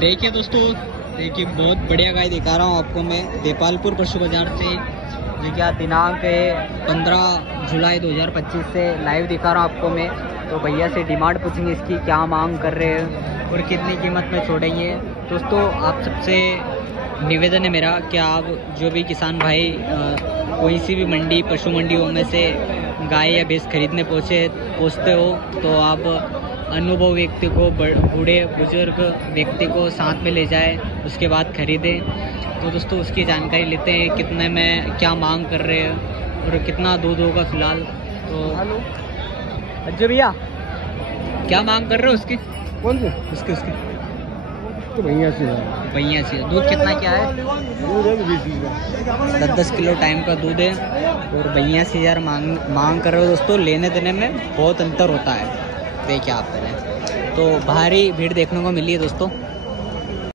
देखिए दोस्तों, देखिए बहुत बढ़िया गाय दिखा रहा हूँ आपको मैं देपालपुर पशु बाजार से, जो क्या दिनांक 15 जुलाई 2025 से लाइव दिखा रहा हूँ आपको मैं। तो भैया से डिमांड पूछेंगे इसकी, क्या मांग कर रहे हैं और कितनी कीमत में छोड़ेंगे। दोस्तों आप सबसे निवेदन है मेरा कि आप जो भी किसान भाई कोई सी भी मंडी पशु मंडियों में से गाय या भैंस खरीदने पहुँचते हो तो आप अनुभव व्यक्ति को, बूढ़े बुजुर्ग व्यक्ति को साथ में ले जाए, उसके बाद खरीदें। तो दोस्तों उसकी जानकारी लेते हैं, कितने में क्या मांग कर रहे हैं और कितना दूध होगा फिलहाल। तो अज्जू भैया क्या मांग कर रहे हो उसकी? कौन से? उसके तो भैया से दूध कितना क्या है? दूध है 10 किलो टाइम का दूध है और 82,000 मांग कर रहे हो। दोस्तों लेने देने में बहुत अंतर होता है, देखिए आप करें तो भारी भीड़ देखने को मिली है दोस्तों।